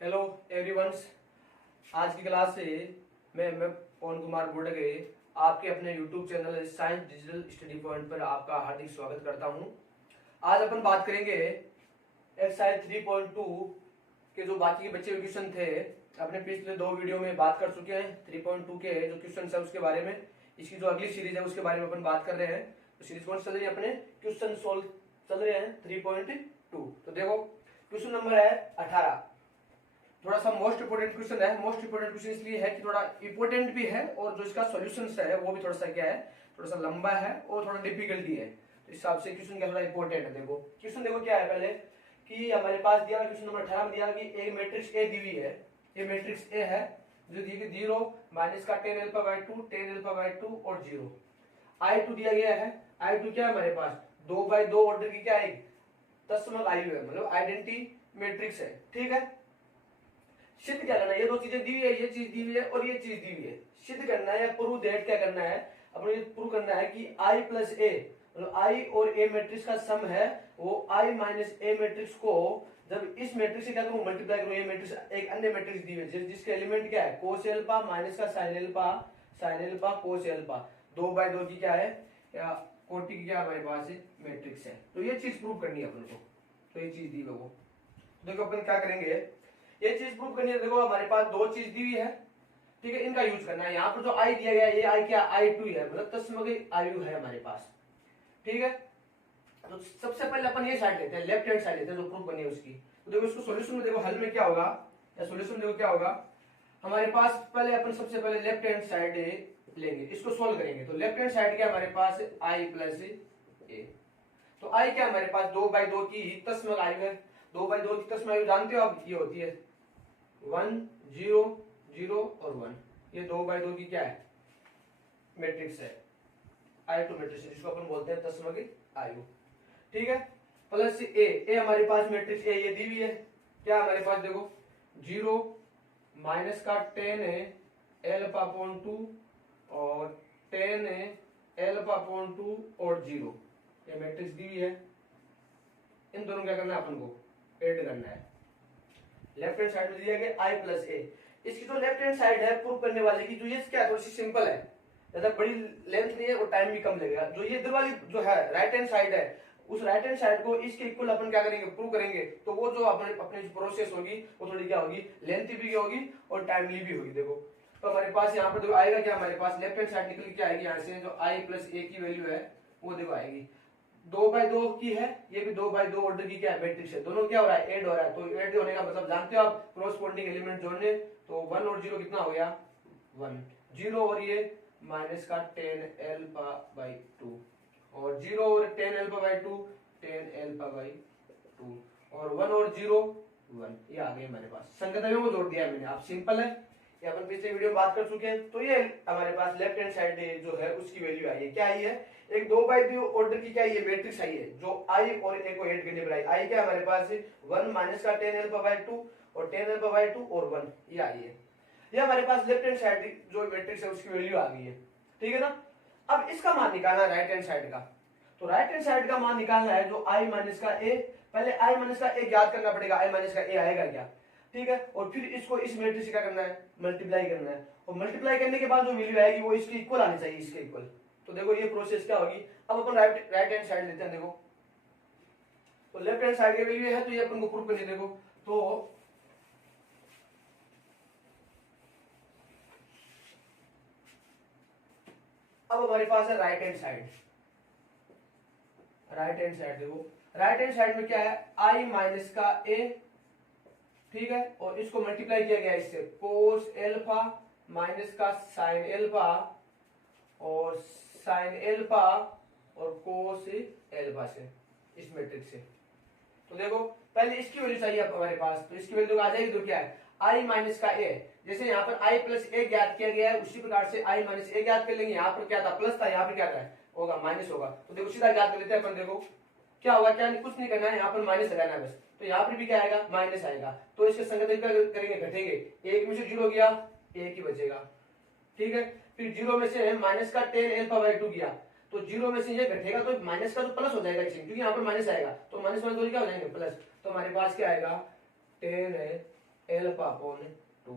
Hello everyone's. आज की class से मैं पवन कुमार बुडगे आपके अपने YouTube channel science digital study point पर आपका हार्दिक स्वागत करता हूं। आज अपन बात करेंगे एक्सरसाइज 3.2 के जो बाकी के बच्चे क्वेश्चन थे। अपने पिछले दो वीडियो में बात कर चुके हैं 3.2 के जो क्वेश्चन है उसके बारे में। इसकी जो अगली सीरीज है उसके बारे में अपन बात कर रहे हैं। तो सीरीज कौन चल रही है? अपने क्वेश्चन सोल्व चल रहे हैं 3.2। तो देखो क्वेश्चन नंबर है 18। थोड़ा सा मोस्ट इंपोर्टेंट क्वेश्चन है। मोस्ट इंपोर्टेंट क्वेश्चन इसलिए है कि थोड़ा इंपोर्टेंट भी है और जो इसका सॉल्यूशंस है वो भी थोड़ा सा क्या है, थोड़ा सा लंबा है और थोड़ा डिफिकल्टी है। तो इस हिसाब से क्वेश्चन क्या थोड़ा इंपोर्टेंट है। देखो क्वेश्चन देखो क्या है पहले कि हमारे पास दिया क्वेश्चन नंबर 18 में दिया कि एक मैट्रिक्स ए दी हुई है। ये मैट्रिक्स ए है जो दी गई 0 माइनस का tan alpha by 2 tan alpha by 2 और 0। I2 दिया गया है। I2 क्या है हमारे पास 2/2 ऑर्डर की क्या है, तत्समक आयु है, मतलब आइडेंटिटी मैट्रिक्स है। ठीक है। सिद्ध क्या करना है, ये दो चीजें दी हुई है, ये चीज दी हुई है और ये चीज दी हुई है। सिद्ध करना है या प्रूव दैट क्या करना है, अपने ये प्रूव करना है कि I प्लस ए मतलब I और A मैट्रिक्स का सम है वो I माइनस ए मैट्रिक्स को जब इस मैट्रिक्स से क्या करूं मल्टीप्लाई करूं। ये मैट्रिक्स एक अन्य मैट्रिक्स दी हुई है जिसके एलिमेंट क्या है कोस एल्फा माइनस का साइन एल्फा कोस एल्फा 2/2 की क्या है या कोटि की क्या हमारे पास मैट्रिक्स है। तो ये चीज प्रूव करनी है अपन को। तो ये चीज दी हुई है। देखो अपन क्या करेंगे, ये चीज प्रूव करनी है। देखो हमारे पास दो चीज दी हुई है, ठीक है, इनका यूज करना है। यहाँ पर जो आई दिया गया है ये आई क्या I2 है, मतलब तस्मक आयु है हमारे पास। ठीक है। तो सबसे पहले अपन ये साइड लेते हैं, लेफ्ट हैंड साइड लेते हैं जो प्रूव करनी है उसकी। तो देखो इसको सॉल्यूशन में देखो हल में क्या होगा या सॉल्यूशन देखो क्या होगा हमारे पास। पहले अपन सबसे पहले लेफ्ट हैंड साइड लेंगे, इसको सोल्व करेंगे। तो लेफ्ट हैंड साइड क्या हमारे पास I प्लस ए। तो I क्या हमारे पास 2/2 की तस्मक आयु है। 2/2 की तस्मक आयु जानते हो आप, ये होती है 1 0 0 और 1। ये 2/2 की क्या है मैट्रिक्स है, I2 मैट्रिक्स है, जिसको अपन बोलते हैं तस्मक आयु। ठीक है। प्लस ए हमारे पास मैट्रिक्स ए ये दी हुई है। क्या हमारे पास देखो 0 माइनस का tan एल्फा अपॉन 2 और tan एल्फा अपॉन 2 और 0। ये मैट्रिक्स दी हुई है। इन दोनों क्या करना है अपन को ऐड करना है। लेफ्ट हैंड साइड में दिया गया I प्लस ए। इसकी जो लेफ्ट हैंड साइड है प्रूव करने वाले की, जो ये क्या थोड़ी सी सिंपल है, ज्यादा बड़ी लेंथ नहीं है और टाइम भी कम लगेगा। जो ये इधर वाली जो है राइट हैंड साइड है, उस राइट हैंड साइड को इसके इक्वल अपन क्या करेंगे प्रूव करेंगे। तो वो जो अपने जो प्रोसेस होगी वो थोड़ी क्या होगी लेंथी भी होगी और टाइमली भी होगी। देखो तो हमारे पास यहाँ पर देखो आएगा क्या हमारे पास लेफ्ट हैंड साइड निकल के आएगी यहाँ से जो I प्लस ए की वैल्यू है वो देखो आएगी 2/2 की है। ये भी 2/2 ऑर्डर की क्या है मैट्रिक्स है। दोनों क्या हो रहा है ऐड हो रहा है। तो ऐड होने का मतलब जानते हो आप कोरोस्पोंडिंग एलिमेंट जोड़ने। तो 1 और 0 कितना हो गया 1 0 और ये माइनस का tan एल्फा बाई 2 और 0 और tan alpha by 2 tan alpha by 2 और 1 और 0 1। ये आ गए हमारे पास संगतवियों को जोड़ दिया है मैंने। आप सिंपल है, ये अपन पिछले वीडियो में बात कर चुके हैं। तो ये हमारे पास लेफ्ट हैंड साइड जो है उसकी वैल्यू आई है। क्या आई है एक 2/2 ऑर्डर की क्या ये मैट्रिक्स आई है जो I और A को ऐड करने पर आई। I क्या हमारे पास 1 माइनस का tan अल्फा बाय 2 और tan अल्फा बाय 2 और 1 ये आई है। ये हमारे पास लेफ्ट हैंड साइड जो मैट्रिक्स है उसकी वैल्यू आ गई है। ठीक है ना। अब इसका मान निकालना है राइट हैंड साइड का। तो राइट हैंड साइड का मान निकालना है जो I माइनस का A। पहले I माइनस का A ज्ञात करना पड़ेगा, I माइनस का A आएगा क्या। ठीक है। और फिर इसको इस मैट्रिक्स से क्या करना है मल्टीप्लाई करना है और मल्टीप्लाई करने के बाद जो वैल्यू आएगी वो इसके इक्वल आनी चाहिए, इसके इक्वल। तो देखो ये प्रोसेस क्या होगी। अब अपन राइट हैंड साइड लेते हैं। देखो तो लेफ्ट हैंड साइड की वैल्यू है तो ये अपन को प्रूव करनी है। देखो तो अब हमारे पास है right hand side. Right hand side देखो राइट हैंड साइड में क्या है I माइनस का A। ठीक है। और इसको मल्टीप्लाई किया गया इससे कोस एल्फा माइनस का साइन एल्फा और साइन एल्फा और कोस एल्फा से इस मैट्रिक्स से। तो देखो पहले इसकी वैल्यू चाहिए अब हमारे पास। तो इसकी वैल्यू आ जाएगी तो क्या है I माइनस का A। जैसे यहाँ पर I प्लस ए ज्ञात किया गया है उसी प्रकार से I माइनस ए ज्ञात कर लेंगे। यहाँ पर क्या था प्लस था, यहाँ पर क्या था होगा माइनस होगा। तो देखो सीधा ज्ञात कर लेते हैं अपन। देखो क्या होगा क्या नहीं, कुछ नहीं करना है, यहाँ पर माइनस लगाना है बस। तो यहाँ पर भी क्या आएगा माइनस आएगा। तो इसके संगत करेंगे घटेंगे, एक में से 0 गया एक ही बचेगा। ठीक है। फिर 0 में से माइनस का tan एल्फा बाय 2 गया तो 0 में से ये घटेगा तो माइनस का तो प्लस हो जाएगा क्योंकि यहाँ पर माइनस आएगा। तो माइनस वाले क्या हो जाएंगे प्लस। तो हमारे पास क्या आएगा tan एल्फा अपॉन 2।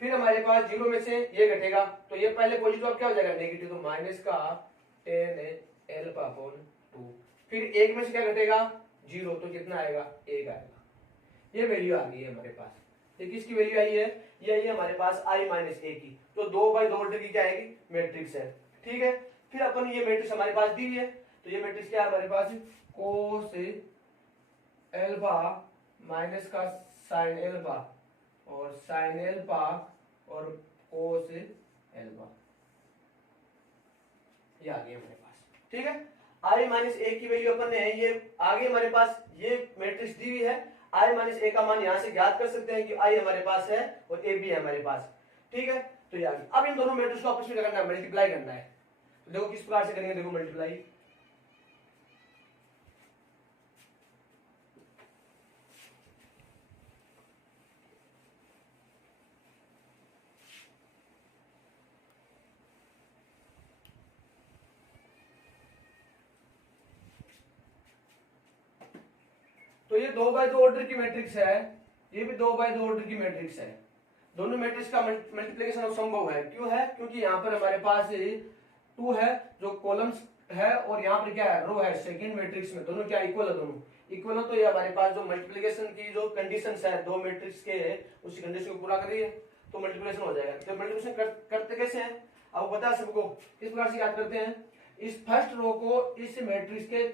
फिर हमारे पास 0 में से ये घटेगा तो ये पहले पॉजिटिव अब क्या हो जाएगा नेगेटिव, तो माइनस का टेन एल्फा अपॉन 2। फिर 1 में से क्या घटेगा 0, तो कितना आएगा 1 आएगा। ये वैल्यू आ गई है हमारे पास। ये किसकी वैल्यू आई है, ये आई है हमारे पास i माइनस ए की। तो 2/2 ऑर्डर की क्या आएगी मैट्रिक्स है। ठीक है, फिर अपन ये मैट्रिक्स हमारे पास दी हुई है, तो ये मैट्रिक्स क्या है हमारे पास कोस एल्फा माइनस का साइन एल्फा और साइन एल्फा और कोस एल्फा, ये आ गई हमारे पास। ठीक है, i माइनस ए की वैल्यू अपन ने ये आगे हमारे पास ये मैट्रिक्स दी हुई है। i माइनस ए का मान यहां से ज्ञात कर सकते हैं कि i हमारे पास है और a भी है हमारे पास। ठीक है, तो ये आ गई। अब इन दोनों मैट्रिक्स को आपस में क्या करना है, मल्टीप्लाई करना है। तो देखो किस प्रकार से करेंगे, देखो मल्टीप्लाई। तो ये 2/2 ऑर्डर की मैट्रिक्स है, ये भी 2/2 ऑर्डर की मैट्रिक्स है। दोनों मैट्रिक्स का मल्टीप्लिकेशन असंभव है। क्यों है, क्योंकि यहाँ पर हमारे पास 2 है जो कॉलम्स है और यहाँ पर क्या है रो है। सेकंड मैट्रिक्स में दोनों क्या इक्वल है, दोनों इक्वल है। तो ये हमारे पास जो मल्टीप्लिकेशन की जो कंडीशंस है दो मैट्रिक्स के, उसी कंडीशन को पूरा करिए तो मल्टीप्लिकेशन हो जाएगा। तो मल्टीप्लिकेशन करते कैसे हैं, अब बता सबको किस प्रकार से याद करते हैं। इस फर्स्ट रो को इस मैट्रिक्स के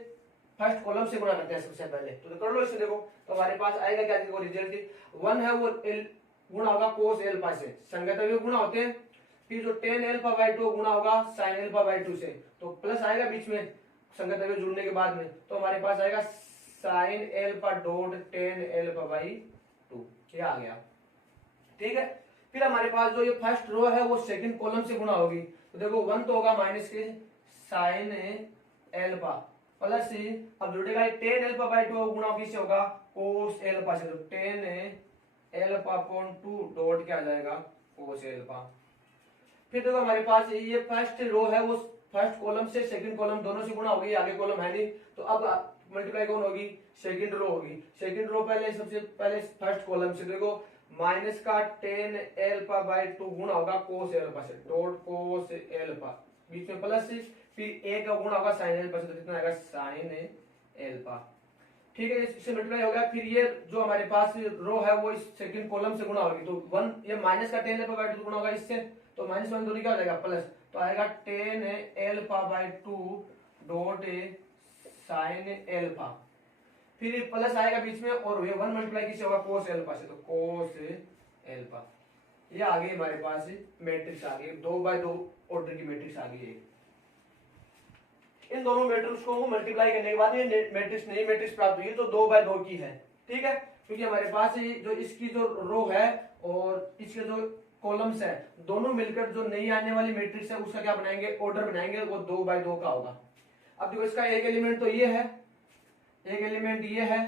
फर्स्ट कॉलम से गुणा करते हैं सबसे पहले। तो कर लो इसे, देखो तो हमारे पास आएगा क्या, देखो रिजल्ट 1 है वो गुणा होगा कोस एल्फा से, संगत अवयव गुणा होते हैं। फिर जो टेन एल्फा बाई 2 गुणा होगा साइन एल्फा बाई 2 से, तो प्लस आएगा बीच में संगत अवयव जुड़ने के बाद में, तो हमारे पास आएगा sine alpha dot ten alpha by 2, ये आ गया। ठीक है, फिर हमारे पास जो ये फर्स्ट रो है वो सेकंड कॉलम से गुणा होगी। तो देखो 1 तो होगा माइनस के साइन एल्फा प्लस अब जुड़ेगा टेन एल्फा बाई 2 गुणा किससे होगा कोस एल्फा से, तो टेन एल्फा अपॉन 2 डॉट क्या आ जाएगा कोस एल्फा। फिर देखो हमारे पास ये फर्स्ट रो है वो फर्स्ट कॉलम से सेकंड कॉलम दोनों से गुणा होगी, आगे कॉलम है नहीं, तो अब मल्टीप्लाई कौन होगी, सेकंड रो होगी। सेकंड रो पहले सबसे पहले फर्स्ट कॉलम से देखो माइनस का टेन एल्फा बाई 2 गुणा होगा कोस एल्फा से, डॉट कोस एल्फा, बीच में प्लस, फिर ए का गुणा होगा साइन एल्फा से, तो कितना आएगा साइन एल्फा। ठीक है, इससे मल्टीप्लाई हो गया। फिर ये जो हमारे पास रो है वो इस सेकंड कॉलम से गुणा होगी, तो 1 ये माइनस का टेन एल्फा बाई 2 गुणा होगा इससे, तो माइनस 1 दोनों क्या हो जाएगा प्लस, तो आएगा tan alpha by 2 dot sine alpha. फिर प्लस आएगा बीच में और ये 1 मल्टीप्लाई किससे होगा कोस एल्फा से, तो कोस एल्फा। ये आ गई हमारे पास मैट्रिक्स आ गई, 2/2 ऑर्डर की मैट्रिक्स आ गई है। इन दोनों मैट्रिक्स को मल्टीप्लाई करने के बाद ये मैट्रिक्स नई मैट्रिक्स प्राप्त हुई है, तो 2/2 की है। ठीक है, क्योंकि हमारे पास जो इसकी जो रो है और इसके जो कॉलम्स है दोनों मिलकर जो नई आने वाली मैट्रिक्स है उसका क्या बनाएंगे ऑर्डर बनाएंगे, वो 2/2 का होगा। अब देखो इसका एक एलिमेंट तो ये है, एक एलिमेंट ये है,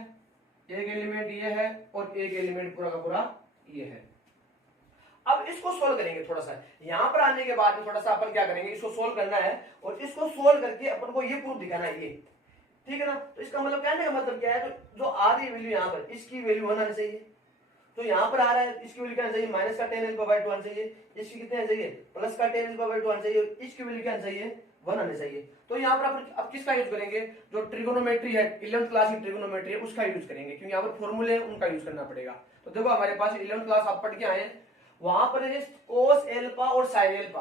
एक एलिमेंट ये है और एक एलिमेंट पूरा का पूरा ये है। अब इसको सोल्व करेंगे थोड़ा सा, यहां पर आने के बाद में थोड़ा सा अपन क्या करेंगे, इसको सोल्व करना है और इसको सोल्व करके अपन को ये प्रूफ दिखाना है ये। ठीक है ना, तो इसका मतलब कहने का मतलब क्या है, तो जो आ रही वैल्यू यहाँ पर इसकी वैल्यू 1 आनी चाहिए, तो यहाँ पर आ रहा है इसकी वैल्यू क्या आनी चाहिए माइनस का टेन एल्फा बाई 2 आना चाहिए, इसकी कितने आनी चाहिए प्लस का टेन एल्फा बाई 2 आना चाहिए और इसकी वैल्यू क्या आनी चाहिए 1 आनी चाहिए। तो यहाँ पर अपन अब किसका यूज करेंगे, जो ट्रिगोनोमेट्री है 11th क्लास की ट्रिगोनोमेट्री है उसका यूज करेंगे, क्योंकि यहाँ पर फॉर्मूले है उनका यूज करना पड़ेगा। तो देखो हमारे पास 11th क्लास आप पढ़ के आए, वहां पर है कोस एल्फा और साइन एल्फा,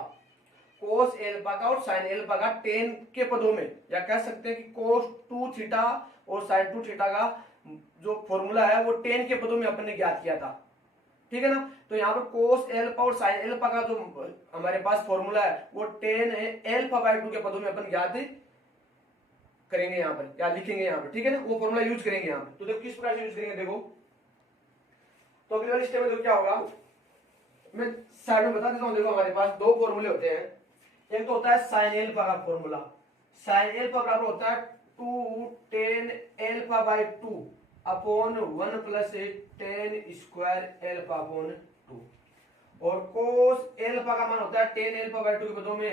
कोस एल्फा का और साइन एल्फा का टेन के पदों में, या कह सकते हैं कि कोस 2 थीटा और साइन 2 थीटा का जो फॉर्मूला है वो टेन के पदों में अपन ने ज्ञात किया था। ठीक है ना, तो यहाँ पर कोस एल्फा और साइन एल्फा का जो हमारे पास फॉर्मूला है वो टेन एल्फा बाई 2 के पदों में अपन ज्ञात करेंगे यहाँ पर, या लिखेंगे यहाँ पर। ठीक है ना, वो फॉर्मूला यूज करेंगे यहाँ पर। तो देखो किस प्रकार से यूज करेंगे, देखो तो अगली वाली स्टेप में तो क्या होगा मैं साइड में बता देता हूँ। देखो हमारे पास दो फॉर्मूले होते हैं, एक तो होता है साइन एल्फा का फॉर्मूला, साइन एल्फा बराबर होता है 2 ten alpha by 2 upon 1 plus ten square alpha upon 2, और कोस एल्फा का मान होता है टेन एल्फा बाई 2 के पदों में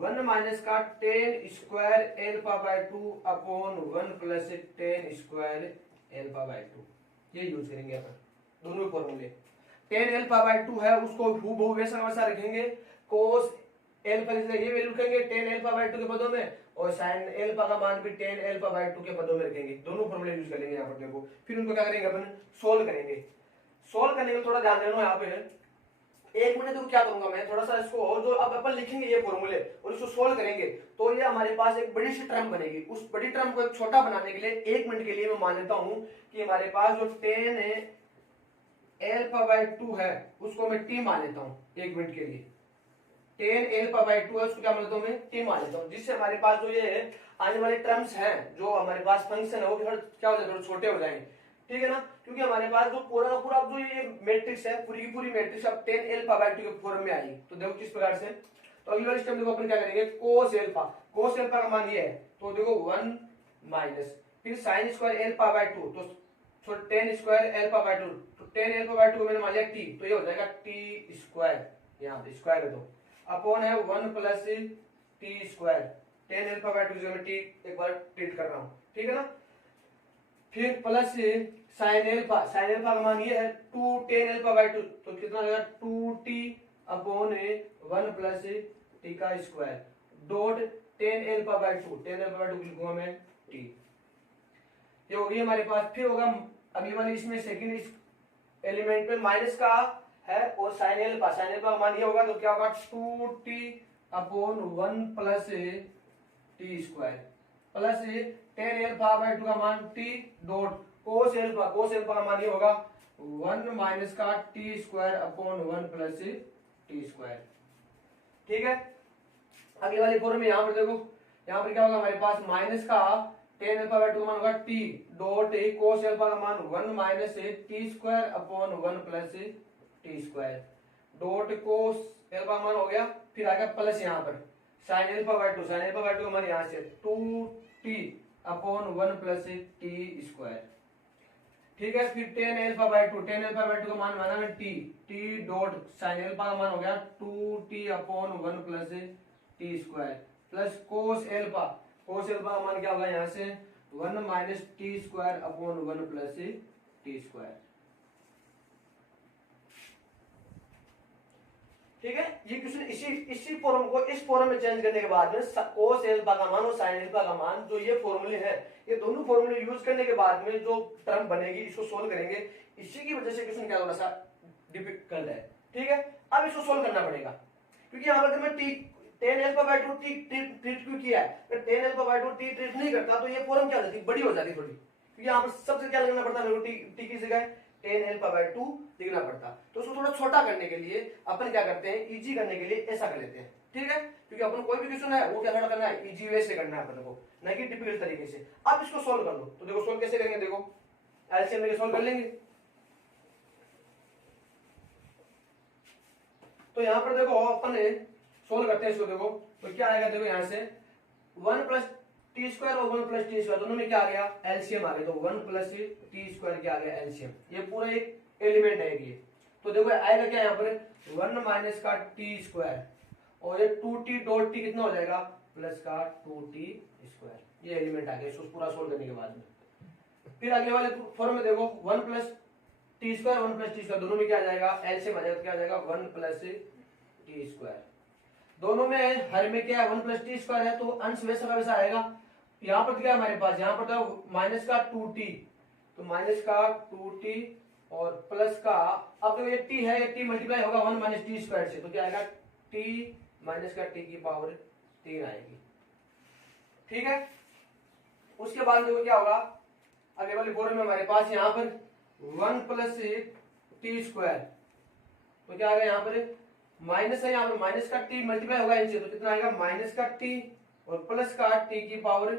1 माइनस का ten square alpha by 2 upon 1 plus ten square alpha by 2। ये यूज करेंगे अपन दोनों फॉर्मूले। टेन एल्फा बाय 2 है उसको हूबहू वैसा वैसा रखेंगे, कोस एल्फा ये वैल्यू रखेंगे टेन एल्फा बाय 2 के पदों में, और साइन एल्फा का मान भी टेन एल्फा बाय 2 के पदों में रखेंगे। दोनों फॉर्मूले यूज करेंगे यहाँ पर देखो। फिर उनको क्या करेंगे अपन, सोल्व करेंगे। सोल्व करने में थोड़ा ध्यान देना यहाँ पे, एक मिनट देखो क्या करूंगा मैं, थोड़ा सा इसको जो अब अपन लिखेंगे ये फॉर्मूले और इसको सोल्व करेंगे तो ये हमारे पास एक बड़ी सी टर्म बनेगी। उस बड़ी टर्म को एक छोटा बनाने के लिए एक मिनट के लिए मैं मान लेता हूं कि हमारे पास जो टेन एल्फा बाय 2 है उसको मैं टी मान लेता हूं एक मिनट के लिए। टेन एल्फा बाय 2 है उसको क्या मान लेता हूं मैं, टी मान लेता हूं, जिससे हमारे पास जो ये आने वाले टर्म्स हैं जो हमारे पास फंक्शन है वो क्या हो जाए, थोड़े छोटे हो जाएंगे, ठीक है ना। क्योंकि हमारे पास जो पूरा का पूरा जो ये मैट्रिक्स है पूरी की पूरी मैट्रिक्स अब टेन एल्फा बाय 2 के फॉर्म में आएगी। तो देखो किस प्रकार से, तो अगली वाली स्टेप देखो अपन क्या करेंगे, कोस एल्फा, कोस एल्फा का मान ये है तो देखो 1 माइनस फिर साइन स्क्वायर एल्फा बाय 2, तो टेन स्क्वायर एल्फा बाय 2, तो टेन एल्फा बाय 2 मैंने मान लिया टी, तो ये हो जाएगा टी स्क्वायर, यहाँ पे स्क्वायर है तो अपॉन है 1 plus t square, ten alpha by 2 जो मैं टी एक बार ट्रीट कर रहा हूँ, ठीक है ना। फिर प्लस साइन एल्फा का मान ये है 2 टेन एल्फा बाय 2, तो कितना हो जाएगा 2t अपॉन 1 प्लस टी का square dot ten alpha by 2, ten alpha by 2 लिखूंगा मैं t, ये होगी हमारे पास। फिर होगा अगली वाली इसमें सेकंड एलिमेंट में माइनस का है और साइन एल्फा का मान ये होगा तो क्या होगा 2t upon 1 plus t square plus ten alpha by 2 का मान t डॉट कोस एल्फा का मान ये होगा 1 माइनस का T square upon 1 plus t square, ठीक है। अगली वाली फॉर्म में यहाँ पर देखो, यहाँ पर क्या होगा हमारे पास माइनस का टेन एल्फा बाय 2 का मान होगा t डॉट कोस एल्फा का मान 1 minus T square upon 1 plus t square dot कोस एल्फा का मान हो गया। फिर आ गया प्लस यहाँ पर साइन एल्फा बाय 2 का मान यहाँ से 2t upon 1 plus t square, ठीक है। फिर टेन एल्फा बाय 2 का मान माना मैं t डॉट साइन एल्फा का मान हो गया 2t upon 1 plus t square plus cos alpha का मान क्या होगा यहाँ से 1 minus T square upon 1 plus t square, ठीक है। ये क्वेश्चन इसी फॉर्म को इस फॉर्म में चेंज करने के बाद में कोस एल्फा का मान और साइन एल्फा का मान जो ये फॉर्मूले हैं ये दोनों फॉर्मूले यूज करने के बाद में जो टर्म बनेगी इसको सोल्व करेंगे। इसी की वजह से क्वेश्चन क्या थोड़ा सा डिफिकल्ट है, ठीक है। अब इसको सोल्व करना पड़ेगा क्योंकि यहाँ पर मैं टेन एल्फा बाय 2 ट्रीट क्यों किया है, अगर टेन एल्फा बाय 2 ट्रीट नहीं करता तो ये फॉर्म क्या हो जाती, बड़ी हो जाती थोड़ी, क्योंकि यहाँ पर सबसे क्या लिखना पड़ता है मेरे को टी की जगह टेन एल्फा बाय 2 लिखना पड़ता। तो उसको थोड़ा छोटा करने के लिए अपन क्या करते हैं, इजी करने के लिए ऐसा कर लेते हैं, ठीक है। क्योंकि अपन कोई भी क्वेश्चन है वो क्या थोड़ा करना है, इजी वे से करना है अपन को, ना कि डिफिकल्ट तरीके से। अब इसको सोल्व कर लो, तो देखो सोल्व कैसे करेंगे, देखो एलसीएम लेके सोल्व कर लेंगे। तो यहाँ पर देखो अपन सोल्व करते हैं इसको, देखो तो क्या आएगा, देखो यहाँ से 1 प्लस टी स्क्वायर और 1 प्लस टी स्क्वायर दोनों में क्या आ गया, एलसीएम आ गया। तो 1 प्लस टी स्क्वायर क्या आ गया, एलसीएम। ये पूरा एक एलिमेंट है ये। तो देखो आएगा क्या यहाँ पर 1 माइनस का टी स्क्वायर और ये 2t डॉट टी कितना हो जाएगा, प्लस का 2t स्क्वायर। ये एलिमेंट आ गया इसको पूरा सोल्व करने के बाद में। फिर अगले वाले फॉर्म में देखो 1 plus t square 1 plus t square दोनों में क्या आ जाएगा, एलसीएम आ जाएगा। तो क्या आ जाएगा 1 प्लस टी स्क्वायर। दोनों में हर में क्या है 1 प्लस टी स्क्वायर है तो अंश वैसा का वैसा आएगा। यहाँ पर क्या है हमारे पास, यहाँ पर था माइनस का 2t, तो माइनस का 2t और प्लस का, अब तो ये t है, ये t मल्टीप्लाई होगा 1 माइनस टी स्क्वायर से, तो क्या आएगा t माइनस का t की पावर 3 आएगी, ठीक है। उसके बाद देखो क्या होगा, अगले वाले फॉर्म में हमारे पास यहाँ पर 1 प्लस टी स्क्वायर, तो क्या आएगा यहाँ पर माइनस है, यहाँ पर माइनस का t मल्टीप्लाई होगा इनसे, तो कितना आएगा माइनस का t और प्लस का t की पावर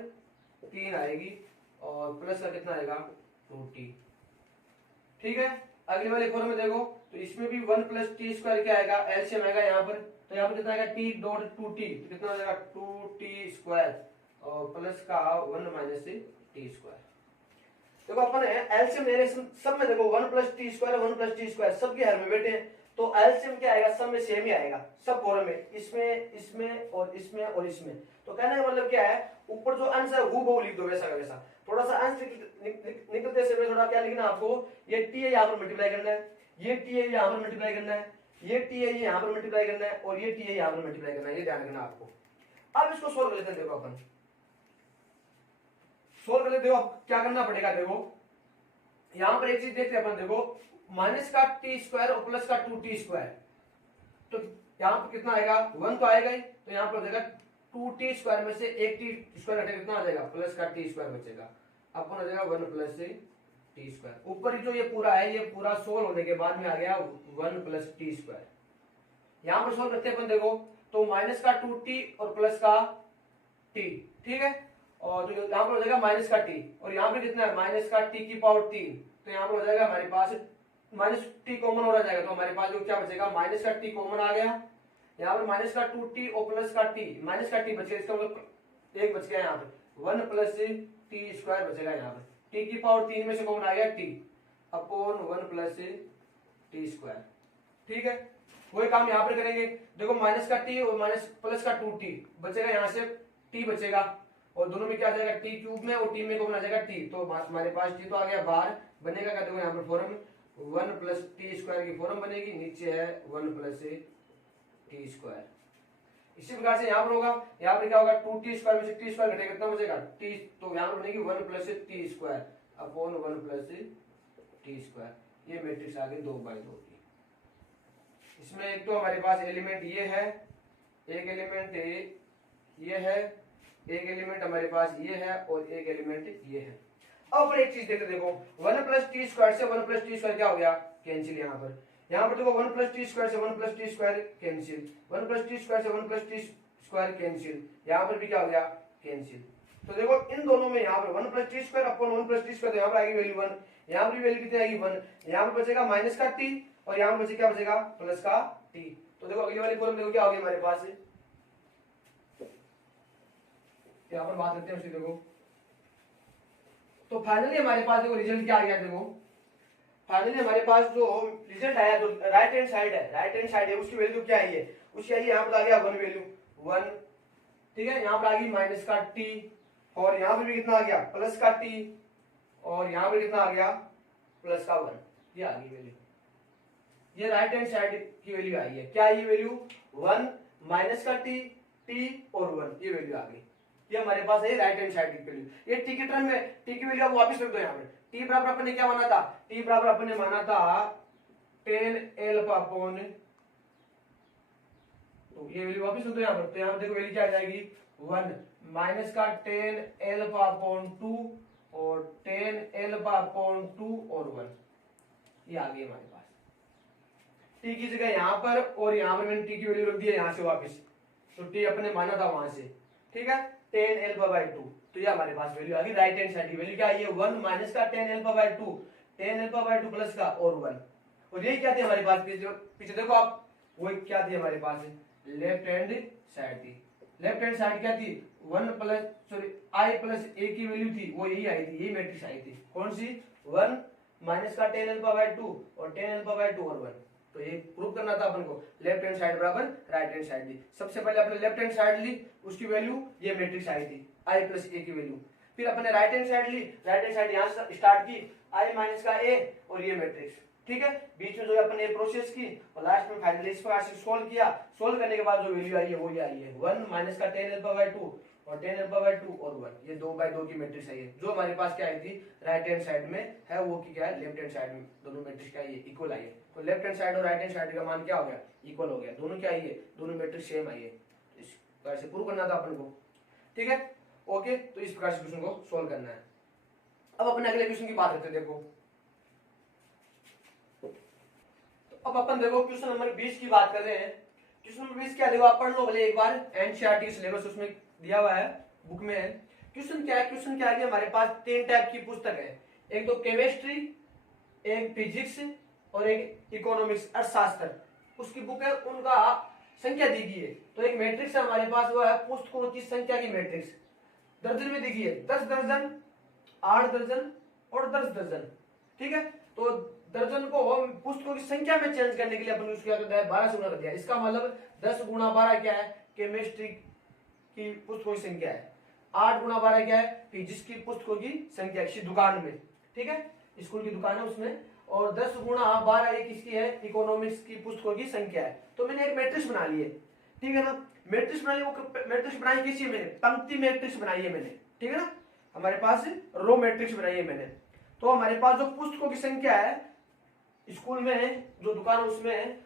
3 आएगी और प्लस का कितना आएगा 2t, ठीक है। अगले वाले फॉर्म में देखो तो इसमें भी 1 प्लस टी स्क्वायर क्या आएगा, एलसीएम आएगा यहाँ पर। तो यहाँ पर कितना आएगा t डॉट 2t, तो कितना हो जाएगा 2t स्क्वायर और प्लस का 1 माइनस टी स्क्वायर। देखो अपन एलसीएम लेने सब में देखो 1 plus t square 1 plus t square सबके हर में बैठे हैं, तो एलसीएम क्या आएगा, सब में सेम ही आएगा, सब फॉर्म में, इसमें इसमें और इसमें और इसमें। तो कहने का मतलब क्या है, ऊपर जो अंश है हूबहू लिख दो वैसा का वैसा। थोड़ा सा अंश निकलते समय थोड़ा क्या लिखना आपको, ये टी है यहाँ पर मल्टीप्लाई करना है, ये टी है यहाँ पर मल्टीप्लाई करना है, ये टी है यहाँ पर मल्टीप्लाई करना है, और ये टी है यहाँ पर मल्टीप्लाई करना है, ये ध्यान रखना आपको। अब इसको सोल्व कर लेते हैं। देखो अपन सोल्व कर लेते हो, अब क्या करना पड़ेगा, देखो यहां पर एक चीज देखते हैं अपन, देखो माइनस का टी स्क्वायर और प्लस का 2t स्क्वायर, तो यहाँ पर कितना आएगा, 1 तो आएगा ही, तो यहाँ पर हो जाएगा 2t स्क्वायर में से एक टी स्क्वायर हटेगा, कितना आ जाएगा, प्लस का टी स्क्वायर बचेगा, अपन हो जाएगा 1 प्लस टी स्क्वायर। ऊपर जो ये पूरा है, ये पूरा सोल्व होने के बाद में आ गया 1 प्लस टी स्क्वायर। यहाँ पर सोल्व करते हैं अपन, देखो तो माइनस का 2t और प्लस का t, ठीक है, और तो यहाँ पर हो जाएगा माइनस का t, और यहाँ पे कितना है, माइनस का t की पावर 3, तो यहाँ पर हो जाएगा हमारे पास माइनस टी कॉमन हो जाएगा, तो हमारे पास जो क्या बचेगा, माइनस का टी कॉमन आ गया, यहाँ पर माइनस का 2t और प्लस का t, माइनस का t बच गया, इसका मतलब एक बच गया, यहाँ पे 1 प्लस टी स्क्वायर बचेगा, यहाँ पे t की पावर 3 में से कॉमन आ गया t upon 1 plus t square, ठीक है। वही काम यहाँ पर करेंगे, देखो माइनस का t और माइनस प्लस का 2t बचेगा, यहाँ से t बचेगा, और दोनों में क्या आ जाएगा, t क्यूब में और t में कॉमन आ जाएगा t, तो हमारे पास t तो आ गया बाहर, बनेगा क्या, देखो यहाँ पर फॉर्म 1 प्लस टी स्क्वायर की फॉर्म बनेगी, नीचे है 1 प्लस टी स्क्वायर। इसी प्रकार से यहाँ पर होगा, यहाँ पर क्या होगा, 2t स्क्वायर में से टी स्क्वायर घटेगा, कितना बचेगा t, तो यहाँ पर बनेगी 1 plus t square upon 1 plus t square. ये मैट्रिक्स आ गई 2/2 की। इसमें एक तो हमारे पास एलिमेंट ये है, एक एलिमेंट ये है, एक एलिमेंट हमारे पास ये है, और एक एलिमेंट ये है। अब एक चीज देखते, देखो 1 प्लस टी स्क्वायर से 1 प्लस टी स्क्वायर क्या हो गया, कैंसिल। यहाँ पर देखो 1 प्लस टी स्क्वायर से 1 plus t square cancel, 1 plus t square से 1 प्लस टी स्क्वायर कैंसिल, यहाँ पर भी क्या हो गया, कैंसिल। तो देखो इन दोनों में यहाँ पर 1 plus t square upon 1 plus t square, यहाँ पर आएगी वैल्यू 1, यहाँ पर वैल्यू कितनी आएगी 1, यहाँ पर बचेगा माइनस का टी, और यहाँ पर क्या बचेगा, प्लस का टी। तो देखो अगली वाली कॉलम देखो क्या होगी हमारे पास, यहाँ पर बात करते हैं उसकी, देखो तो फाइनली हमारे पास देखो रिजल्ट क्या आ गया, देखो फाइनली हमारे पास जो रिजल्ट आया, जो राइट हैंड साइड है उसकी वैल्यू क्या आई है, उसकी आई यहाँ पर आ गया 1 वैल्यू 1, ठीक है। यहाँ पर आ गई माइनस का टी, और यहाँ पर भी कितना आ गया, प्लस का टी, और यहाँ पर कितना आ गया, प्लस का 1, ये आ गई वैल्यू। ये राइट हैंड साइड की वैल्यू आई है, क्या ये वैल्यू 1 माइनस का टी और 1, ये वैल्यू आ गई। ये हमारे पास है राइट हैंड साइड की वैल्यू। ये टी के टर्म में टी की वैल्यू आप वापस रख दो, यहाँ पे टी बराबर अपन ने क्या माना था, टी बराबर अपन ने माना था 10 एल्फा अपॉन, तो ये वैल्यू वापस रख दो यहाँ पर, तो यहाँ पर देखो वैल्यू क्या आ जाएगी 1 माइनस का 10 एल्फा अपॉन 2 और 10 एल्फा अपॉन 2 और 1, ये आ गई हमारे पास। टी की जगह यहाँ पर और यहाँ पर मैंने टी की वैल्यू रख दी है यहाँ से वापस, तो टी अपने माना था वहां से, ठीक है 10 एल्फा बाय 2, तो ये हमारे पास वैल्यू आ गई। राइट हैंड साइड की वैल्यू क्या आई है 1 माइनस का 10 alpha by 2, 10 alpha by 2 plus का और 1, और ये क्या थी हमारे पास, पीछे देखो आप, वो क्या थी हमारे पास, लेफ्ट हैंड साइड थी। लेफ्ट हैंड साइड क्या थी 1 प्लस सॉरी आई प्लस ए की वैल्यू थी, वो यही आई थी, यही मैट्रिक्स आई थी, कौन सी 1 माइनस का 10 एल्फा बाय 2 और 10 एल्फा बाय 2 और 1। तो ये प्रूव करना था अपन को, लेफ्ट हैंड साइड बराबर राइट हैंड साइड ली। सबसे पहले अपने लेफ्ट हैंड साइड ली, उसकी वैल्यू ये मैट्रिक्स आई थी आई प्लस ए की वैल्यू। फिर अपने राइट हैंड साइड ली, राइट हैंड साइड यहाँ से स्टार्ट की, आई माइनस का ए और ये मैट्रिक्स, ठीक है। बीच में जो अपन ने प्रोसेस की और लास्ट में फाइनली इस प्रकार से सोल्व किया। सोल्व करने के बाद जो वैल्यू आई है वो ये आई है 1 माइनस का 10 एल्फा बाय 2 और 10 एल्फा बाय 2 और 1, ये 2/2 की मैट्रिक्स है। जो हमारे पास क्या आई थी राइट हैंड साइड में है, वो की क्या है लेफ्ट हैंड साइड में, दोनों मैट्रिक्स क्या है इक्वल आई है। तो लेफ्ट हैंड साइड और राइट हैंड साइड का मान क्या हो गया, इक्वल हो गया, दोनों क्या आई है, दोनों मैट्रिक्स सेम आई है। इस प्रकार से प्रूव करना था अपन को, ठीक है ओके। तो इस प्रकार से क्वेश्चन को सोल्व करना है। अब अपने अगले क्वेश्चन की बात करते हैं। देखो तो अब अपन देखो क्वेश्चन नंबर 20 की बात कर रहे हैं। क्वेश्चन नंबर 20 क्या, देखो आप पढ़ लो भले एक बार, एनसीईआरटी सिलेबस उसमें दिया हुआ है, बुक में है। क्वेश्चन क्या है, क्वेश्चन क्या है, हमारे पास 3 टाइप की पुस्तक है, एक तो केमिस्ट्री, एक फिजिक्स और एक इकोनॉमिक्स अर्थशास्त्र, उसकी बुक है, उनका संख्या दी गई है। तो एक मैट्रिक्स हमारे पास वो है पुस्तकों की संख्या की मैट्रिक्स, दर्जन में दी गई है, 10 दर्जन, 8 दर्जन और 10 दर्जन, ठीक है। तो दर्जन को पुस्तकों की संख्या में चेंज करने के लिए अपन क्या करते हैं 12 से गुणा कर दिया। इसका मतलब 10 गुणा 12 क्या है, केमिस्ट्री की पुस्तकों की संख्या है, 8 गुणा 12 क्या है, फिजिक्स की पुस्तकों की संख्या किसी दुकान में, ठीक है, स्कूल की दुकान है उसमें, और 10 गुणा 12 ये किसकी है, इकोनॉमिक्स की पुस्तकों की संख्या है। तो मैंने एक मैट्रिक्स बना ली है, ठीक है ना। मैट्रिक्स बनाई, वो मैट्रिक्स बनाई किसी मैंने, पंक्ति मैट्रिक्स बनाई है मैंने, ठीक है ना। हमारे पास रो मैट्रिक्स बनाई है मैंने। तो हमारे पास जो पुस्तकों की संख्या है स्कूल में, जो दुकान है उसमें,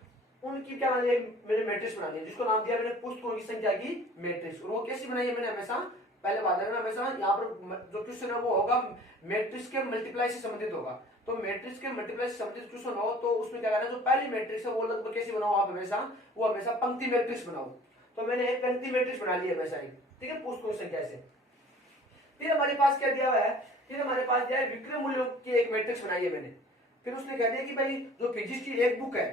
उनकी क्या बनाई है मैंने, मैट्रिक्स बना ली, जिसको नाम दिया मैंने पुस्तकों की संख्या की मैट्रिक्स। वो कैसी बनाई है मैंने, हमेशा पहले बात है ना, हमेशा यहाँ पर जो क्वेश्चन है वो होगा मैट्रिक्स के मल्टीप्लाई से संबंधित होगा। तो मैट्रिक्स के मल्टीप्लाई से संबंधित क्वेश्चन हो तो उसमें क्या करना है, जो पहली मैट्रिक्स है वो लगभग कैसी बनाओ आप, हमेशा पंक्ति मैट्रिक्स बनाओ। तो मैंने एक पंक्ति मैट्रिक्स बना ली है हमेशा ही, ठीक है, पुस्तकों की संख्या से। फिर हमारे पास क्या दिया हुआ है, फिर हमारे पास दिया है विक्रय मूल्यों की एक मैट्रिक्स बनाई है मैंने। फिर उसने कह दिया कि भाई जो फिजिक्स की एक बुक है,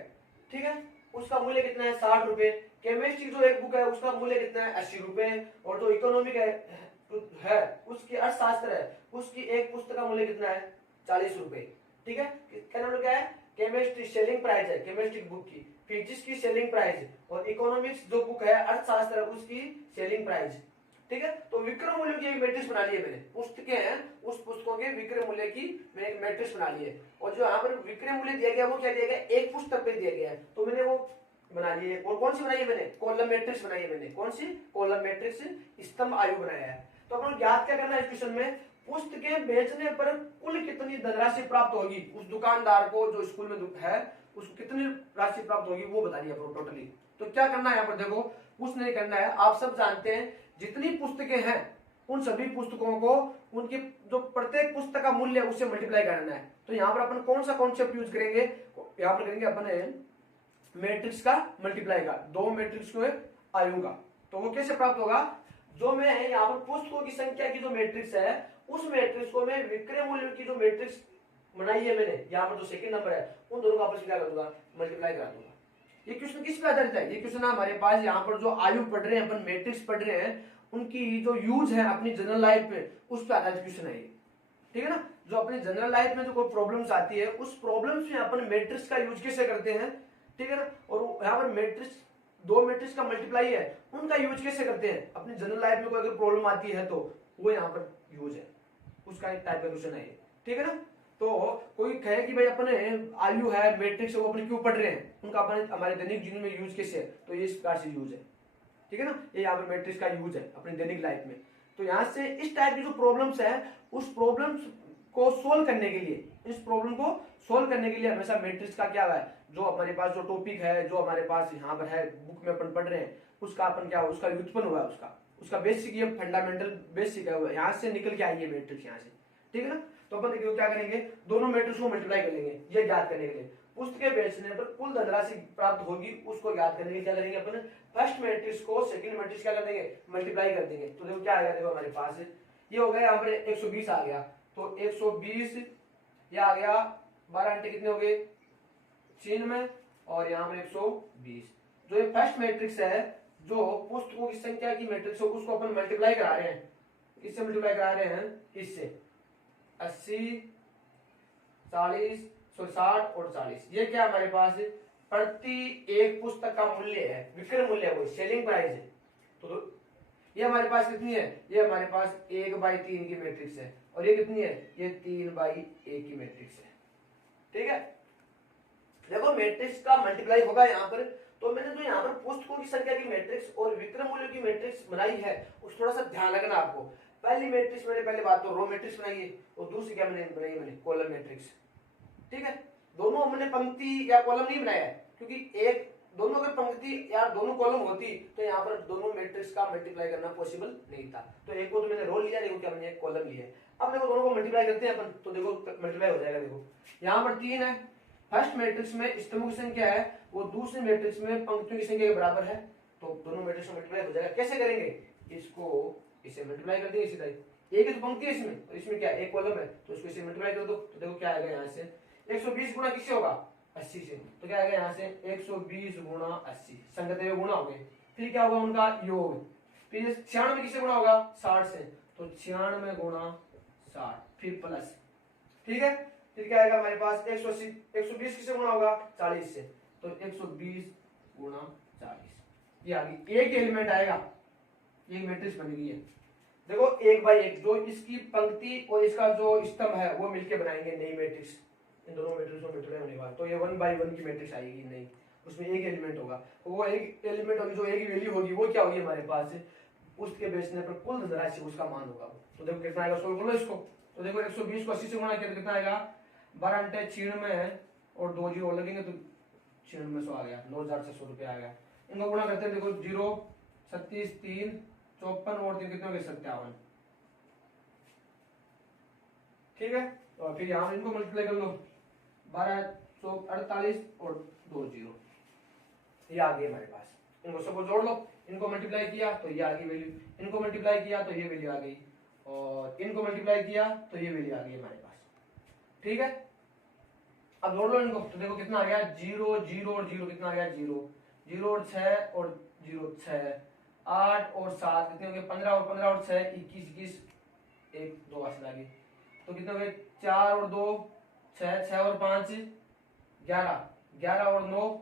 ठीक है, उसका मूल्य कितना है, 60 रुपए। केमिस्ट्री जो एक बुक है उसका मूल्य कितना है, 80 रुपए। और जो इकोनॉमिक है उसकी अर्थशास्त्र है, उसकी एक पुस्तक का मूल्य कितना है, 40 रुपए, ठीक है। क्या नाम क्या है, केमिस्ट्री सेलिंग प्राइस है केमिस्ट्री बुक की, फिजिक्स की सेलिंग प्राइस, और इकोनॉमिक्स जो बुक है अर्थशास्त्र है उसकी सेलिंग प्राइस, ठीक है। तो विक्रय मूल्य की एक मैट्रिक्स बना ली है मैंने, पुस्तकें हैं उस पुस्तकों के विक्रय मूल्य की मैंने एक मैट्रिक्स बना ली है। और जो यहाँ पर विक्रय मूल्य दिया गया वो क्या दिया गया, एक पुस्तक पे दिया गया है, तो मैंने वो बना ली है। और कौन सी बनाई है मैंने, कॉलम मैट्रिक्स बनाई है मैंने। कौन सी, कॉलम मैट्रिक्स, स्तंभ आयु बनाया है। तो अपन ज्ञात क्या करना है इस क्वेश्चन में, पुस्तकें बेचने पर कुल कितनी धनराशि प्राप्त होगी उस दुकानदार को, जो स्कूल में है उसको कितनी राशि प्राप्त होगी वो बतानी है टोटली। तो क्या करना है यहाँ पर, देखो कुछ नहीं करना है, आप सब जानते हैं जितनी पुस्तकें हैं उन सभी पुस्तकों को उनकी जो प्रत्येक पुस्तक का मूल्य है उससे मल्टीप्लाई करना है। तो यहाँ पर अपन कौन सा कॉन्सेप्ट यूज करेंगे, यहाँ पर करेंगे अपन मैट्रिक्स का मल्टीप्लाई का, दो मैट्रिक्स को आयु का। तो वो कैसे प्राप्त होगा, जो मैं यहाँ पर पुस्तकों की संख्या की जो मैट्रिक्स है उस मैट्रिक्स को मैं विक्रय मूल्य की जो मैट्रिक्स बनाई है मैंने, यहाँ पर जो सेकंड नंबर है उन दोनों का आपस में क्या कर दूंगा, मल्टीप्लाई करा दूंगा। ये क्वेश्चन किस पे आधारित है, ये क्वेश्चन हमारे पास यहाँ पर जो आयु पढ़ रहे हैं अपन, मैट्रिक्स पढ़ रहे हैं, उनकी जो यूज है अपनी जनरल लाइफ में उस पर आधारित क्वेश्चन है ये, ठीक है ना। जो अपनी जनरल लाइफ में जो कोई प्रॉब्लम्स आती है उस प्रॉब्लम्स में अपन मैट्रिक्स का यूज कैसे करते हैं, ठीक है ना। और यहाँ पर मैट्रिक्स, दो मैट्रिक्स का मल्टीप्लाई है उनका यूज कैसे करते हैं अपनी जनरल लाइफ में, कोई अगर प्रॉब्लम आती है तो वो यहाँ पर यूज है, उसका एक टाइप का क्वेश्चन है ये, ठीक है ना। तो कोई कहे कि भाई अपने आयु है मैट्रिक्स वो अपने क्यों पढ़ रहे हैं, उनका अपने हमारे दैनिक जीवन में यूज कैसे है, तो ये इस प्रकार से यूज है, ठीक है ना। ये यहाँ पर मैट्रिक्स का यूज है अपनी दैनिक लाइफ में। तो यहाँ से इस टाइप की जो प्रॉब्लम्स है उस प्रॉब्लम्स को सोल्व करने के लिए, इस प्रॉब्लम को सोल्व करने के लिए हमेशा मैट्रिक्स का क्या है, जो हमारे पास जो टॉपिक है, जो हमारे पास यहाँ पर है बुक में अपन पढ़ रहे हैं, उसका अपन क्या, उसका व्युत्पन्न हुआ है, उसका बेसिक, ये फंडामेंटल बेसिक है, यहाँ से निकल के आई है मैट्रिक्स यहाँ से, ठीक है ना। तो अपन देखिए क्या करेंगे, दोनों मैट्रिक्स को मल्टीप्लाई कर लेंगे ये ज्ञात करने के लिए। पुस्तकें बेचने पर कुल धनराशि प्राप्त होगी उसको ज्ञात करने के लिए क्या करेंगे अपन, फर्स्ट मैट्रिक्स को सेकंड मैट्रिक्स क्या कर देंगे, मल्टीप्लाई कर देंगे। तो देखो क्या आएगा, देखो हमारे पास ये हो गया यहाँ पर 120 आ गया, तो 120 ये आ गया, 12 घंटे कितने हो गए 96, और यहाँ पर 120। जो ये फर्स्ट मैट्रिक्स है, जो पुस्तकों की संख्या की मैट्रिक्स है, उसको अपन मल्टीप्लाई करा रहे हैं, किससे मल्टीप्लाई करा रहे हैं, इससे 80 40 60 और 40। ये क्या हमारे पास प्रति एक पुस्तक का मूल्य है, विक्रय मूल्य है, वो सेलिंग प्राइस है। तो ये हमारे पास कितनी है, ये हमारे पास 1/3 की मैट्रिक्स है, और ये कितनी है, ये 3/1 की मैट्रिक्स है, ठीक है। देखो मैट्रिक्स का मल्टीप्लाई होगा यहाँ पर। तो मैंने जो यहाँ पर पुस्तकों की संख्या की मैट्रिक्स और विक्रय मूल्य की मैट्रिक्स बनाई है उस थोड़ा सा ध्यान रखना आपको। पहली मैट्रिक्स मैंने पहले बात तो रो मैट्रिक्स बनाई है, और दूसरी क्या मैंने बनाई, मैंने कॉलम मैट्रिक्स, ठीक है। दोनों हमने पंक्ति या कॉलम नहीं बनाया है, क्योंकि एक दोनों अगर पंक्ति या दोनों कॉलम होती तो यहाँ पर दोनों मैट्रिक्स का मल्टीप्लाई करना पॉसिबल नहीं था। तो एक को तो मैंने रो लिया, देखो क्या मैंने एक कॉलम लिया है। अब देखो दोनों को मल्टीप्लाई करते हैं अपन, तो देखो मल्टीप्लाई हो जाएगा। देखो यहाँ पर 3 है, फर्स्ट मैट्रिक्स में स्तंभों की संख्या है, वो दूसरे मैट्रिक्स में पंक्तियों की संख्या के बराबर है, तो दोनों मैट्रिक्स में मल्टीप्लाई हो जाएगा। कैसे करेंगे, इसको इसे मल्टीप्लाई कर देंगे सीधा, एक ही तो पंक्ति है इसमें, और इसमें क्या एक कॉलम है, तो इसको इसे मल्टीप्लाई कर दो। तो देखो क्या आएगा यहाँ से 120 गुणा किससे होगा, 80 से, तो क्या आएगा यहाँ से 120 गुणा 80, संगत गुणा हो गए। फिर क्या होगा उनका योग, फिर 96 किससे गुणा होगा, 60 से, तो 96 गुणा 60, फिर प्लस, ठीक है। फिर क्या आएगा हमारे पास 180, 120 किससे गुणा होगा, 40 से, तो 120 गुणा 40, ये आ गई, एक एलिमेंट आएगा, एक मैट्रिक्स बन गई है। देखो 1/1 जो इसकी पंक्ति और इसका जो स्तंभ है वो मिलके बनाएंगे नई मैट्रिक्स, इन दोनों मैट्रिक्स को मल्टीप्लाई होने के बाद, तो ये 1/1 की मैट्रिक्स आएगी नहीं, उसमें एक एलिमेंट होगा, वो एक एलिमेंट होगी जो एक वैल्यू होगी वो क्या होगी हमारे पास, उसके बेचने पर कुल धनराशि उसका मान होगा। तो देखो कितना आएगा, उसको बोलो इसको, तो देखो 120 को 80 से गुणा किया तो कितना आएगा, 12 × 96 और 2 जीरो लगेंगे तो 9600 आ गया, 9600 रुपये आ गया। इनको गुणा करते हैं, देखो 0 36 3 54 और 3 कितने हो गए 57, ठीक है। और फिर यहाँ इनको मल्टीप्लाई कर लो, 12 48 और 2 जीरो, ये आ गई हमारे पास। इनको सबको जोड़ लो, इनको मल्टीप्लाई किया तो ये आ गई वैल्यू, इनको मल्टीप्लाई किया तो ये वैल्यू आ गई, और इनको मल्टीप्लाई किया तो ये वैल्यू आ गई हमारे पास, ठीक है। अब जोड़ लो इनको, तो देखो कितना आ गया, 0 0 और 0 कितना आ गया, 0 0 और 6 और 0 6, 8 और 7 कितने हो गए, 15 और 15 और 6 21 21, 1 2 आ गई, तो कितने हो गए, 4 और 2 6, 6 और 5 11, 11 और 9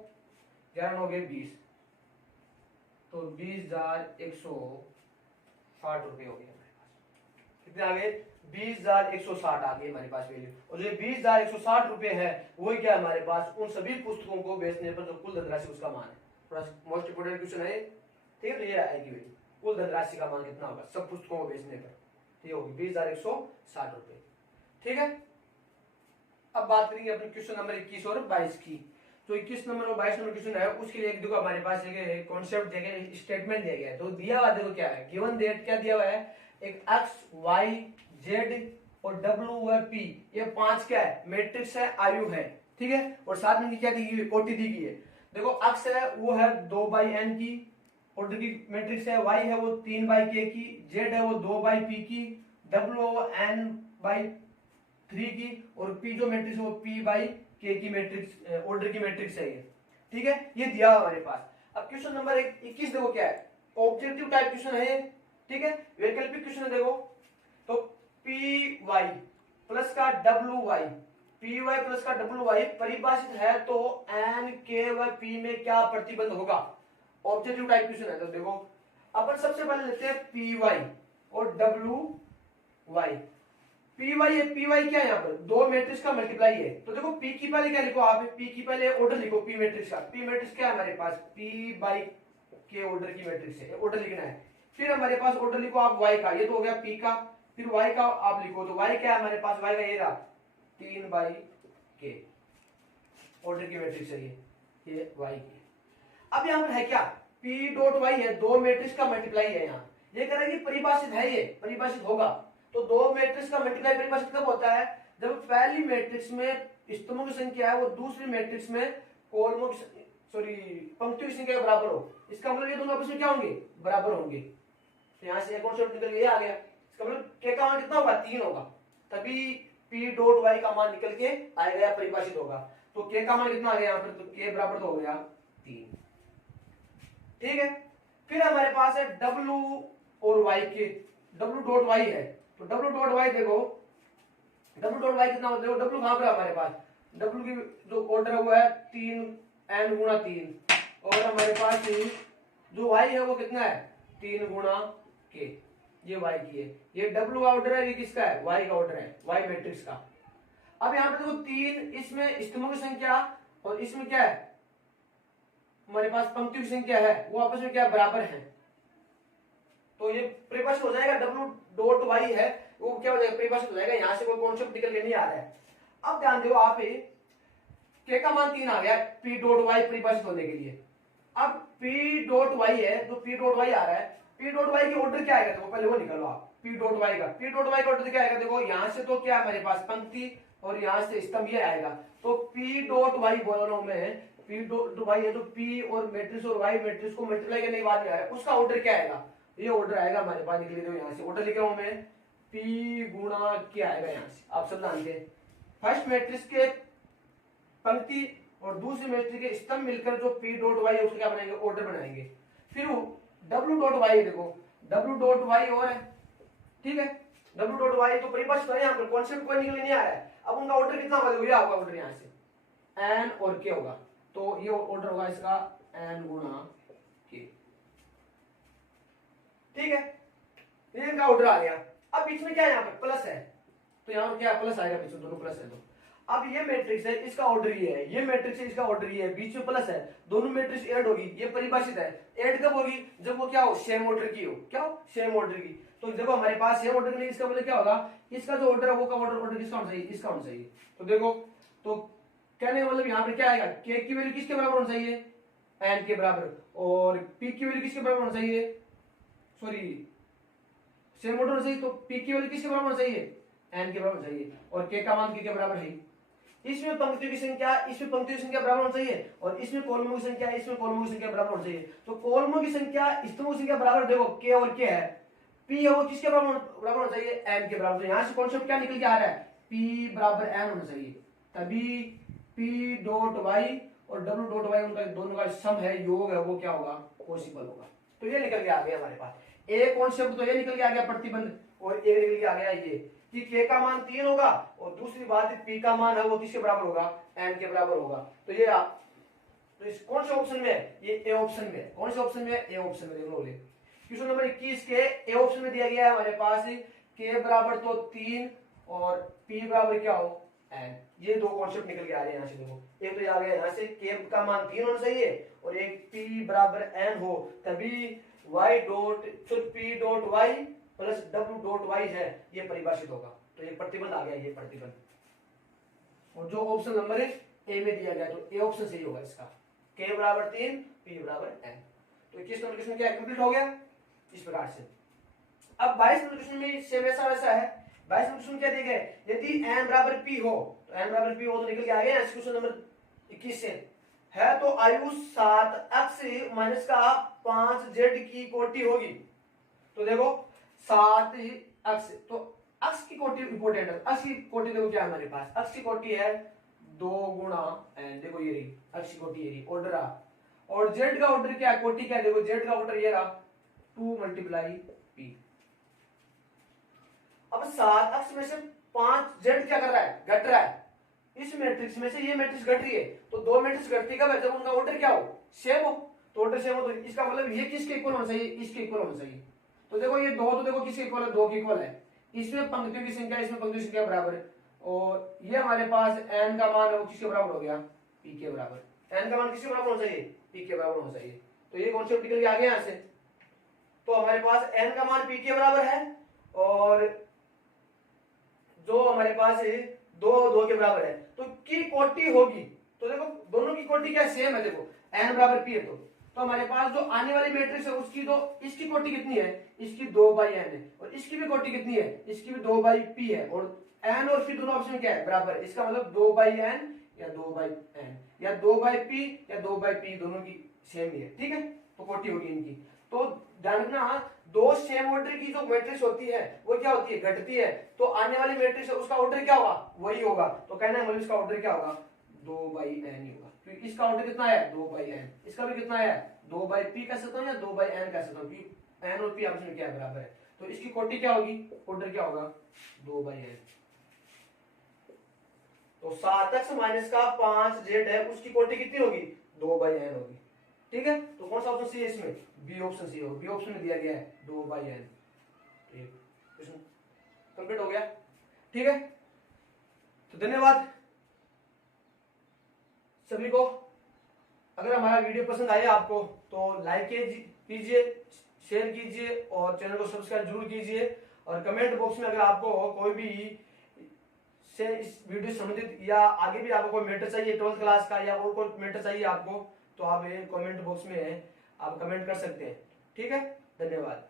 11 9 गए 20, तो 20,160 रुपये हो गए हमारे पास। कितने आ गए, 20,160 आ गए हमारे पास वैल्यू। और जो 20,160 रुपये है वही क्या हमारे पास उन सभी पुस्तकों को बेचने पर जो कुल धनराशि उसका मान है। थोड़ा मोस्ट इंपोर्टेंट क्वेश्चन है, ठीक है। तो ये आएगी वैल्यू, कुल धनराशि का मान कितना होगा सब पुस्तकों को बेचने पर, ये होगी 20,160 रुपये, ठीक है। अब बात करेंगे अपने क्वेश्चन नंबर 21 और 22 की। तो 21 नंबर और 22 नंबर क्वेश्चन है, उसके लिए एक देखो हमारे पास एक कॉन्सेप्ट दिया गया, स्टेटमेंट दिया गया है। तो दिया हुआ देखो क्या है, गिवन दैट क्या दिया हुआ है, एक x y z और w व p, ये 5 क्या है, मैट्रिक्स है, आयु है, ठीक है। और साथ में क्या दी गई, कोटि दी गई है। देखो x है वो है 2/n की ऑर्डर की मैट्रिक्स है, y है वो 3/k की, z है वो 2/p की, w n/3 की, और p जो मैट्रिक्स है वो p/k की मैट्रिक्स ऑर्डर की मैट्रिक्स है ये, ठीक है। ये दिया हमारे पास। अब क्वेश्चन नंबर 21 देखो क्या है, ऑब्जेक्टिव टाइप क्वेश्चन है ये, ठीक है। वैकल्पिक क्वेश्चन है देखो, तो py प्लस का wy, py प्लस का wy परिभाषित है तो n k व p में क्या प्रतिबंध होगा, ऑब्जेक्टिव टाइप क्वेश्चन है। तो देखो अपन सबसे पहले लेते हैं py और wy। py क्या है, यहाँ पर दो मैट्रिक्स का मल्टीप्लाई है। तो देखो p की पहले क्या लिखो आप, p की पहले ऑर्डर लिखो p मैट्रिक्स का। p मैट्रिक्स क्या है हमारे पास, p/k ऑर्डर की मैट्रिक्स है, ऑर्डर लिखना है। फिर हमारे पास ऑर्डर लिखो आप y का, ये तो हो गया p का, फिर y का आप लिखो, तो y क्या है हमारे पास, y का ये रहा 3/k ऑर्डर की मैट्रिक्स है ये y की। अब यहाँ पर है क्या, p.y है, दो मैट्रिक्स का मल्टीप्लाई है। यहाँ ये कह रहा है कि परिभाषित है, ये परिभाषित होगा। तो दो मैट्रिक्स का मल्टीप्लाई परिभाषित कब होता है, जब पहली मैट्रिक्स में स्तंभों की संख्या है वो दूसरी मैट्रिक्स में कॉलमों की पंक्तियों की संख्या के बराबर हो। इसका मतलब ये दोनों आपस में क्या होंगे, बराबर होंगे। तो यहाँ से एक कॉन्सेप्ट निकल ये आ गया। इसका मतलब k का मान कितना होगा, 3 होगा, तभी p.y का मान निकल के आएगा या परिभाषित होगा। तो k का मान कितना आ गया यहाँ पर, तो k बराबर तो हो गया 3, ठीक है। फिर हमारे पास है w और y के, w.y है। तो w.y देखो, w.y कितना होता है, w कहां पर है हमारे पास, w की जो ऑर्डर है वो है 3n गुणा 3, और हमारे पास जो y है वो कितना है 3 गुणा k, ये y की है। ये w का ऑर्डर है, ये किसका है, y का ऑर्डर है, y मैट्रिक्स का। अब यहाँ पे देखो 3, इसमें स्तंभों की संख्या और इसमें क्या है हमारे पास पंक्तियों की संख्या है, वो आपस में क्या बराबर है। तो ये परिभाषित हो जाएगा, w.y है वो क्या हो जाएगा, परिभाषित हो जाएगा। यहाँ से कोई कॉन्सेप्ट निकल के नहीं आ रहा है। अब ध्यान दो आप, k का मान 3 आ गया p.y परिभाषित होने के लिए। अब p.y है, तो p.y आ रहा है, p.y की ऑर्डर क्या आएगा, देखो पहले वो निकालो आप p.y का। p.y का ऑर्डर क्या आएगा, देखो यहाँ से तो क्या है हमारे पास पंक्ति और यहाँ से स्तंभ ये आएगा। तो p.y बोल रहा हूं मैं, p.y है तो p और मैट्रिक्स और y मैट्रिक्स को मल्टीप्लाई करने के बाद में आएगा, उसका ऑर्डर क्या आएगा, ये ऑर्डर आएगा हमारे पास, निकले दो यहाँ से ऑर्डर लिख रहा हूं मैं, p गुणा क्या आएगा यहाँ से, आप सब जानते हैं फर्स्ट मैट्रिक्स के पंक्ति और दूसरी मैट्रिक्स के स्तंभ मिलकर जो p.y है उसको क्या बनाएंगे, ऑर्डर बनाएंगे। फिर w.y देखो, w.y और है, ठीक है। w.y तो परिभाषित है, यहाँ पर कॉन्सेप्ट कोई निकल नहीं आ रहा है। अब उनका ऑर्डर कितना होगा, देखो ये होगा ऑर्डर यहाँ से n और k होगा, तो ये ऑर्डर होगा इसका n गुणा k, ठीक है। ये इनका ऑर्डर आ गया। अब बीच में क्या है, यहाँ पे प्लस है, तो यहाँ क्या प्लस आएगा, बीच में दोनों प्लस है। तो अब ये मैट्रिक्स है, इसका ऑर्डर ये है, ये मैट्रिक्स है, इसका ऑर्डर ये है, बीच में प्लस है, दोनों मैट्रिक्स ऐड होगी, ये परिभाषित है। ऐड कब होगी? जब वो क्या हो, सेम ऑर्डर की हो। क्या हो? सेम ऑर्डर की। तो जब हमारे पास सेम ऑर्डर नहीं, इसका मतलब क्या होगा, इसका जो ऑर्डर है वो का ऑर्डर किसका होना चाहिए, इसका होना चाहिए। तो देखो, तो कहने का मतलब यहाँ पे क्या आएगा, के की वैल्यू किसके बराबर होना चाहिए, एन के बराबर, और पी की वैल्यू किसके बराबर होना चाहिए, सॉरी सेम ऑर्डर होना चाहिए, तो पी की वैल्यू किसके बराबर होना चाहिए, एन के बराबर चाहिए, और के का मान के बराबर है। इसमें पंक्तियों की संख्या, इसमें पंक्तियों की संख्या बराबर होनी चाहिए, और इसमें कॉलमों की संख्या, इसमें कॉलमों की संख्या बराबर होनी चाहिए। तो कॉलमों की संख्या, स्तंभों की संख्या बराबर, देखो के और के है, पी है वो किसके बराबर होना चाहिए, एन के बराबर। तो यहां से कॉन्सेप्ट क्या निकल के आ रहा है, पी बराबर एन होना चाहिए, तभी पी डॉट वाई और डब्ल्यू डॉट वाई उनका दोनों का सम है, योग है, वो क्या होगा, पॉसिबल होगा। तो ये निकल के आ गया हमारे पास एक कॉन्सेप्ट, तो ये निकल के आ गया प्रतिबंध, और एक निकल के आ गया ये कि के का मान 3 होगा, और दूसरी बात पी का मान है वो किसके बराबर होगा, एन के बराबर होगा। तो ये तो इस कौन से ऑप्शन में है, ये ए ऑप्शन में। कौन से ऑप्शन में, ए ऑप्शन में। देख लो क्वेश्चन नंबर 21 के ए ऑप्शन में दिया गया है हमारे पास के बराबर तो 3 और पी बराबर क्या हो, एन। ये दो कॉन्सेप्ट निकल के आ रहे हैं यहाँ से। देखो एक तो आ गया यहाँ से के का मान 3 होना चाहिए, और एक पी बराबर एन हो, तभी y dot p dot y plus डब्ल्यू डॉट वाई है, ये परिभाषित होगा। तो ये प्रतिबंध आ गया, ये प्रतिबंध। और जो ऑप्शन नंबर ए में दिया गया, तो ए ऑप्शन सही होगा इसका, के बराबर 3 पी बराबर एन। तो 21 नंबर क्वेश्चन क्या कंप्लीट हो गया इस प्रकार से। अब 22 नंबर क्वेश्चन में सेम ऐसा वैसा है। 22 नंबर क्वेश्चन क्या दिया गया, यदि एन बराबर पी हो, तो एन बराबर पी हो तो निकल के आ गया क्वेश्चन नंबर 21 से है, तो आयु 7 अक्स माइनस का 5 जेड की कोटि होगी। तो देखो 7 अक्स, तो अक्स की कोटि इंपोर्टेंट है। अक्स की कोटि देखो क्या है हमारे पास, अक्स की कोटि है 2 गुणा एन, देखो ये रही अक्स की कोटि, ये रही ऑर्डर आ, और जेड का ऑर्डर क्या है, कोटि क्या है, देखो जेड का ऑर्डर ये रहा 2 मल्टीप्लाई पी। अब 7 अक्स में से 5 जेड क्या कर रहा है, घट रहा है, इस मैट्रिक्स में से ये मैट्रिक्स घट रही है। तो दो मैट्रिक्स घटती कब है, जब उनका ऑर्डर क्या हो, सेम हो। तो ऑर्डर सेम हो, तो इसका मतलब ये किसके इक्वल होना चाहिए, इसके इक्वल होना चाहिए। तो देखो ये दो, तो देखो किसके इक्वल है, 2 के इक्वल है। इसमें पंक्तियों की संख्या, इसमें पंक्तियों की संख्या बराबर है, और ये हमारे पास एन का मान है वो किसके बराबर हो गया, पी के बराबर। एन का मान किसके बराबर होना चाहिए, पी के बराबर होना चाहिए। तो ये कॉन्सेप्ट निकल के आ गया यहाँ से। तो हमारे पास एन का मान पी के बराबर है, और जो हमारे पास है 2 के बराबर है, तो की कोटि होगी। तो देखो दोनों की कोटि क्या सेम है, देखो एन बराबर पी है, तो हमारे पास जो आने वाली मैट्रिक्स है उसकी, तो इसकी कोटि कितनी है, इसकी 2/n है, और इसकी भी कोटि कितनी है, इसकी भी 2/p है, और n और p दोनों ऑप्शन क्या है, बराबर। इसका मतलब 2/n या 2/n या 2/p या 2/p, दोनों की सेम ही है, ठीक है। तो कोटि होगी इनकी। तो ध्यान रखना, दो सेम ऑर्डर की जो मैट्रिक्स होती है वो क्या होती है, घटती है। तो आने वाली मैट्रिक्स है उसका ऑर्डर क्या होगा, वही होगा। तो कहना है मतलब इसका ऑर्डर क्या होगा, 2/n ही होगा, क्योंकि इसका ऑर्डर कितना है, 2/n। इसका भी कितना है, 2/p कह सकता हूँ या 2/n कह सकता हूँ, क्योंकि n और p आपस में क्या है, बराबर है। तो इसकी कोटि क्या होगी, ऑर्डर क्या होगा, 2/n। तो 7x माइनस का 5 जेड है, उसकी कोटि कितनी होगी, 2/n होगी, ठीक है। तो कौन सा ऑप्शन सही है इसमें, बी ऑप्शन सही होगा। बी ऑप्शन में दिया गया है 2/n। क्वेश्चन कंप्लीट हो गया, ठीक है। तो धन्यवाद सभी को। अगर हमारा वीडियो पसंद आया आपको तो लाइक कीजिए, शेयर कीजिए, और चैनल को सब्सक्राइब जरूर कीजिए। और कमेंट बॉक्स में अगर आपको कोई भी से इस वीडियो से संबंधित या आगे भी आपको कोई मैटर चाहिए 12th क्लास का, या और कोई मैटर चाहिए आपको, तो आप ये कमेंट बॉक्स में आप कमेंट कर सकते हैं, ठीक है। धन्यवाद।